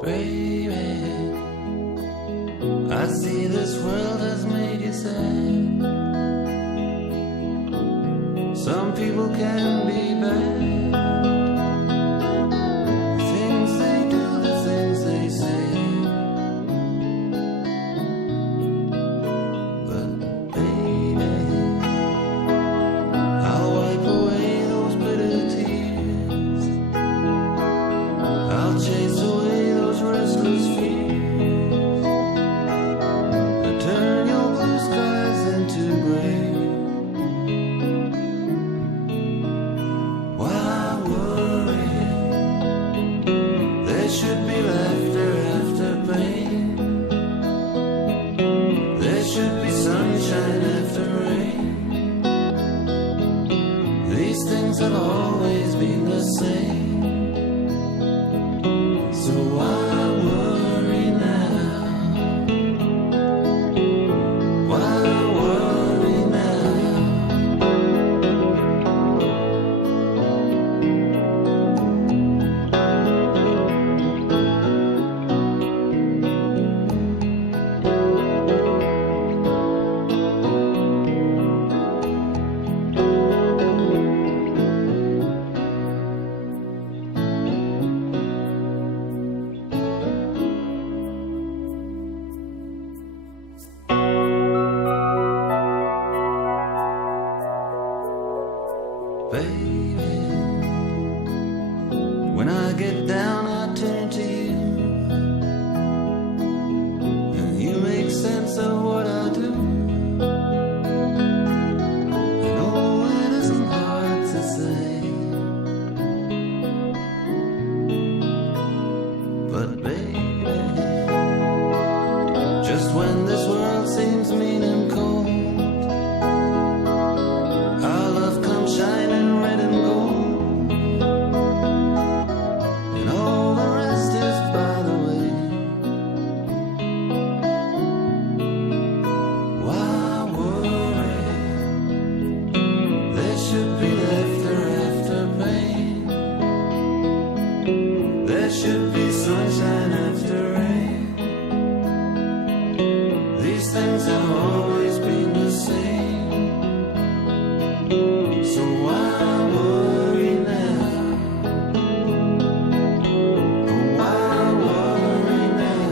Baby, I see this world has made you sad. Some people can be bad. The things they do, the things they say. But baby, I'll wipe away those bitter tears. I'll chase away those restless fears and turn your blue skies into gray. Why worry? There should be laughter after pain. There should be sunshine after rain. These things have always been the same. So why worry now? Why worry now? Baby, when I get down, I turn to you, and you make sense of what I do. I know it isn't hard to say, but baby, just when this world seems mean and cold, our love comes shining red and gold, and all the rest is by the way. Why worry? There should be laughter after pain. There should be sunshine after rain. These things have always been the same. So why worry now? Why worry now?